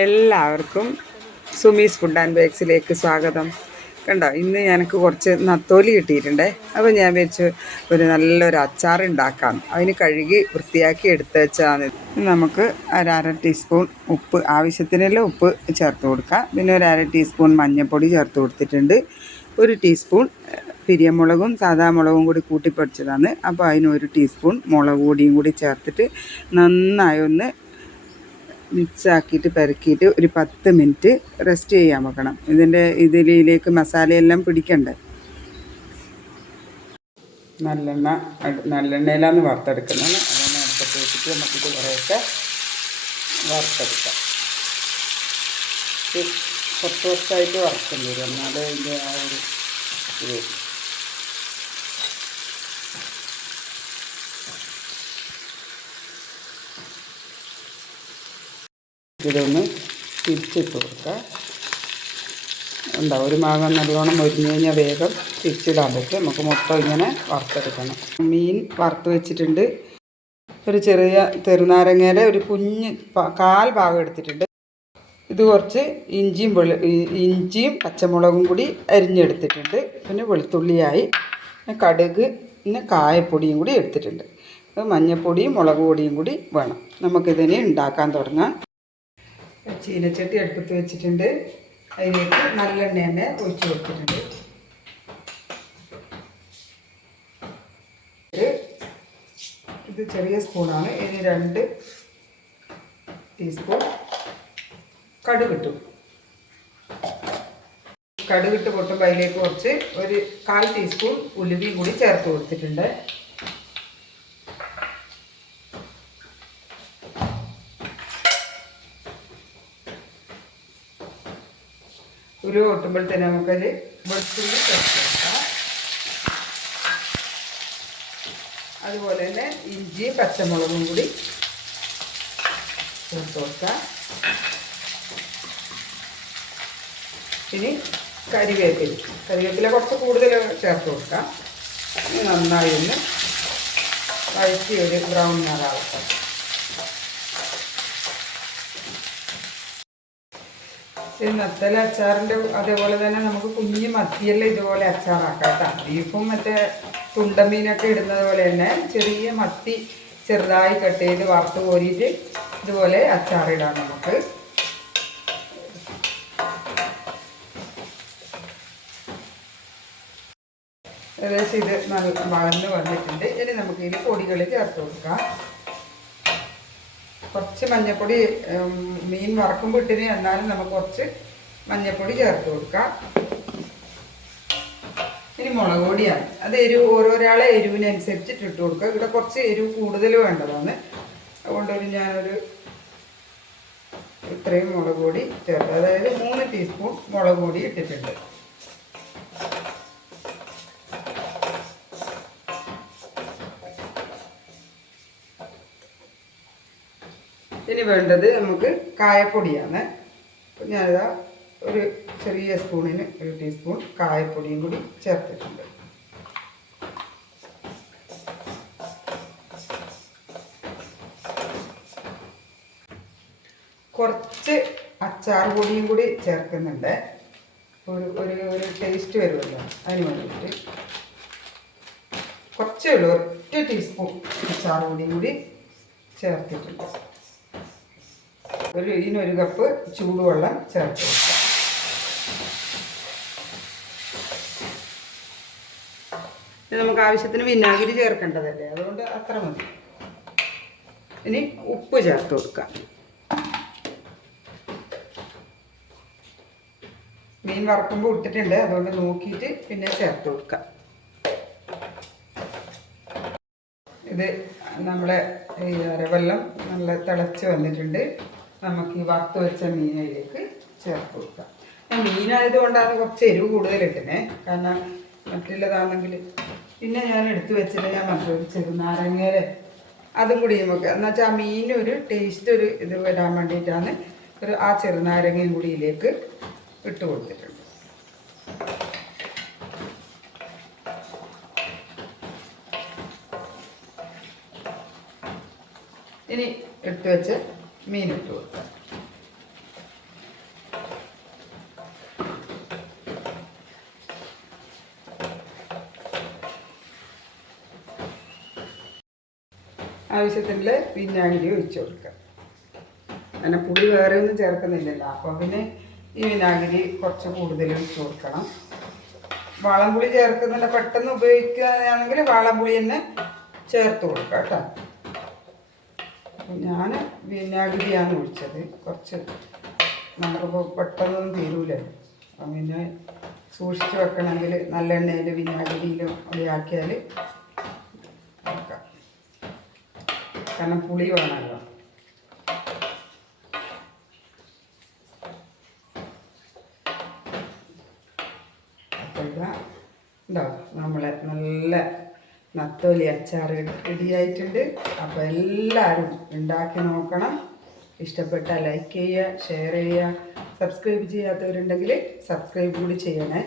എല്ലാവർക്കും Sumi's food and ബേക്സിലേക്ക് സ്വാഗതം. കണ്ടോ ഇന്ന് എനിക്ക് കുറച്ച് നത്തോലി കിട്ടിയിട്ടുണ്ടേ. അപ്പോൾ ഞാൻ വെച്ച് ഒരു നല്ലൊരു അച്ചാർ ഉണ്ടാക്കാം. അതിന് കഴുകി വൃത്തിയാക്കി എടുത്ത് വെച്ചാണ് നമുക്ക് ഒരര ടീസ്പൂൺ ഉപ്പ് ആവശ്യത്തിനുള്ള ഉപ്പ് ചേർത്ത് കൊടുക്കാം. പിന്നെ ഒരു അര ടീസ്പൂൺ മഞ്ഞൾപ്പൊടി ചേർത്ത് കൊടുത്തിട്ടുണ്ട്. ഒരു ടീസ്പൂൺ പിരിയമുളകും സാധാ മുളകും കൂടി കൂട്ടിപ്പൊടിച്ചതാണ് അപ്പോൾ അതിന് ഒരു ടീസ്പൂൺ മുളക് പൊടിയും കൂടി ചേർത്തിട്ട് നന്നായി ഒന്ന് മിക്സ് ആക്കിയിട്ട് ഒരു പത്ത് മിനിറ്റ് റെസ്റ്റ് ചെയ്യാൻ വെക്കണം. ഇതിന്റെ ഇതിലേക്ക് മസാലയെല്ലാം പിടിക്കണ്ടേ? നല്ലെണ്ണ നല്ലെണ്ണയിലാന്ന് വറുത്തെടുക്കുന്നത്. അതെണ്ണ എടുത്തിട്ട് വെച്ചിട്ട് നമുക്കിത് കുറേയൊക്കെ വറുത്തെടുക്കാം. കുറച്ച് കുറച്ചായിട്ട് വറുക്കേണ്ടി വരും. എന്നാലേ ഇതിന്റെ ആ ഒരു ഇത് ഇതൊന്ന് തിരിച്ചിട്ട് കൊടുക്കുക എന്താ ഒരു മാങ്ങ നല്ലോണം മുരിഞ്ഞു കഴിഞ്ഞാൽ വേഗം തിരിച്ചിടാൻ പറ്റും. നമുക്ക് മൊത്തം ഇങ്ങനെ വറുത്തെടുക്കണം. മീൻ വറുത്ത് വെച്ചിട്ടുണ്ട്. ഒരു ചെറിയ ചെറുനാരങ്ങയുടെ ഒരു കുഞ്ഞ് കാൽ ഭാഗം എടുത്തിട്ടുണ്ട്. ഇത് കുറച്ച് ഇഞ്ചിയും വെളു ഇഞ്ചിയും പച്ചമുളകും കൂടി അരിഞ്ഞെടുത്തിട്ടുണ്ട്. പിന്നെ വെളുത്തുള്ളിയായി പിന്നെ കടുക് പിന്നെ കായപ്പൊടിയും കൂടി എടുത്തിട്ടുണ്ട്. മഞ്ഞൾപ്പൊടിയും മുളക് പൊടിയും കൂടി വേണം. നമുക്കിതിനെ ഉണ്ടാക്കാൻ തുടങ്ങാം. ചീനച്ചട്ടി അടുപ്പത്ത് വെച്ചിട്ടുണ്ട്. അതിലേക്ക് നല്ലെണ്ണ തന്നെ ഒഴിച്ചു കൊടുത്തിട്ടുണ്ട്. ഇത് ചെറിയ സ്പൂണാണ്. ഇനി രണ്ട് ടീസ്പൂൺ കടുകിട്ടു. കടുകിട്ട് പൊട്ടുമ്പോൾ അതിലേക്ക് കുറച്ച് ഒരു കാൽ ടീസ്പൂൺ ഉലുവയും കൂടി ചേർത്ത് കൊടുത്തിട്ടുണ്ട്. ഉലുവ പൊട്ടുമ്പോൾ തന്നെ നമുക്കത് വെളുത്തുള്ളി ചേർത്ത് അതുപോലെ തന്നെ ഇഞ്ചി പച്ചമുളകും കൂടി ചേർത്ത് കൊടുക്കാം. ഇനി കരിവേപ്പില. കരിവേപ്പില കുറച്ച് കൂടുതൽ ചേർത്ത് കൊടുക്കാം. നന്നായി ഒന്ന് വഴറ്റി ഒരു ബ്രൗൺ നിറാവട്ടെ നത്തല അച്ചാറിന്റെ അതേപോലെ തന്നെ നമുക്ക് കുഞ്ഞ് മത്തിയെല്ലാം ഇതുപോലെ അച്ചാറാക്കാം കേട്ടോ. ബീഫും മറ്റേ തുണ്ടമീനൊക്കെ ഇടുന്നത് പോലെ തന്നെ ചെറിയ മത്തി ചെറുതായി കട്ട് ചെയ്ത് വറുത്ത് കോരിയിട്ട് ഇതുപോലെ അച്ചാറിടാം നമുക്ക്. ഏകദേശം ഇത് നല്ല വളർന്ന് വന്നിട്ടുണ്ട്. ഇനി നമുക്ക് ഇതിൽ പൊടികൾ ചേർത്ത് കൊടുക്കാം. കുറച്ച് മഞ്ഞൾപ്പൊടി മീൻ വറക്കുമ്പോൾ ഇട്ടിന് എന്നാലും നമുക്ക് കുറച്ച് മഞ്ഞൾപ്പൊടി ചേർത്ത് കൊടുക്കാം. ഇനി മുളക് പൊടിയാണ്. അത് എരിവ് ഓരോരാളെ എരിവിനനുസരിച്ചിട്ട് ഇട്ട് കൊടുക്കുക. ഇവിടെ കുറച്ച് എരിവ് കൂടുതൽ വേണ്ടതാണ്. അതുകൊണ്ടൊരു ഞാനൊരു ഇത്രയും മുളക് പൊടി ചേർത്ത് അതായത് മൂന്ന് ടീസ്പൂൺ മുളക് പൊടി ഇട്ടിട്ടുണ്ട്. ഇനി വേണ്ടത് നമുക്ക് കായപ്പൊടിയാണ്. അപ്പം ഞാനിതാ ഒരു ചെറിയ സ്പൂണിന് ഒരു ടീസ്പൂൺ കായപ്പൊടിയും കൂടി ചേർത്തിട്ടുണ്ട്. കുറച്ച് അച്ചാർ പൊടിയും കൂടി ചേർക്കുന്നുണ്ട്. ഒരു ഒരു ഒരു ടേസ്റ്റ് വരുമല്ലോ അതിന് വേണ്ടിയിട്ട്. കുറച്ചേ ഉള്ളൂ ഒറ്റ ടീസ്പൂൺ അച്ചാർ പൊടിയും കൂടി ചേർത്തിട്ടുണ്ട്. ഒരു ഇതിനൊരു കപ്പ് ചൂടുവെള്ളം ചേർത്ത് ഇത് നമുക്ക് ആവശ്യത്തിന് വിനാഗിരി ചേർക്കേണ്ടതല്ലേ? അതുകൊണ്ട് അത്ര മതി. ഇനി ഉപ്പ് ചേർത്ത് കൊടുക്കാം. മീൻ വറക്കുമ്പോൾ ഇട്ടിട്ടുണ്ട്. അതുകൊണ്ട് നോക്കിയിട്ട് പിന്നെ ചേർത്ത് കൊടുക്കാം. ഇത് നമ്മളെ ഈ അരവെള്ളം നല്ല തിളച്ച് വന്നിട്ടുണ്ട്. നമുക്ക് ഈ വറുത്ത് വെച്ച മീനയിലേക്ക് ചേർത്ത് കൊടുക്കാം. മീനായത് കൊണ്ടാണ് കുറച്ച് എരിവ് കൂടുതൽ ഇട്ടുന്നത് കാരണം മറ്റുള്ളതാണെങ്കിൽ പിന്നെ ഞാൻ എടുത്തു വെച്ചിട്ട് ഞാൻ മറ്റൊരു ചെറുനാരങ്ങേരെ അതും കൂടി നമുക്ക് എന്നുവെച്ചാൽ ആ മീനൊരു ടേസ്റ്റ് ഒരു ഇത് വരാൻ വേണ്ടിയിട്ടാണ് ഒരു ആ ചെറുനാരങ്ങയും കൂടി ഇതിലേക്ക് ഇട്ട് കൊടുത്തിട്ടുണ്ട്. ഇനി എടുത്തു വെച്ച് മീനിട്ട് കൊടുക്കാം. ആവശ്യത്തിനുള്ള വിനാഗിരി ഒഴിച്ചു കൊടുക്കാം. അങ്ങനെ പുളി വേറെ ഒന്നും ചേർക്കുന്നില്ലല്ലോ. അപ്പോൾ പിന്നെ ഈ വിനാഗിരി കുറച്ച് കൂടുതൽ ഒഴിച്ചു കൊടുക്കണം. വാളംപുളി ചേർക്കുന്നില്ല പെട്ടെന്ന് ഉപയോഗിക്കുകയാണെങ്കിൽ വാളംപുളി തന്നെ ചേർത്ത് കൊടുക്കാം കേട്ടോ. അപ്പം ഞാൻ വിനാഗിരിയാണ് ഒഴിച്ചത് കുറച്ച് നമ്മളിപ്പോൾ പെട്ടെന്നൊന്നും തീരൂലല്ലോ അപ്പം പിന്നെ സൂക്ഷിച്ച് വെക്കണമെങ്കിൽ നല്ലെണ്ണയിൽ വിനാഗിരിയിലും ഒളിയാക്കിയാൽ വെക്കാം. കാരണം പുളി വേണമല്ലോ. അപ്പോൾ ഇതാ ഉണ്ടോ നമ്മളെ നല്ല നത്തോലി അച്ചാർ റെഡിയായിട്ടുണ്ട്. അപ്പോൾ എല്ലാവരും ഉണ്ടാക്കി നോക്കണം. ഇഷ്ടപ്പെട്ടാൽ ലൈക്ക് ചെയ്യുക ഷെയർ ചെയ്യുക സബ്സ്ക്രൈബ് ചെയ്യാത്തവരുണ്ടെങ്കിൽ സബ്സ്ക്രൈബ് കൂടി ചെയ്യണേ.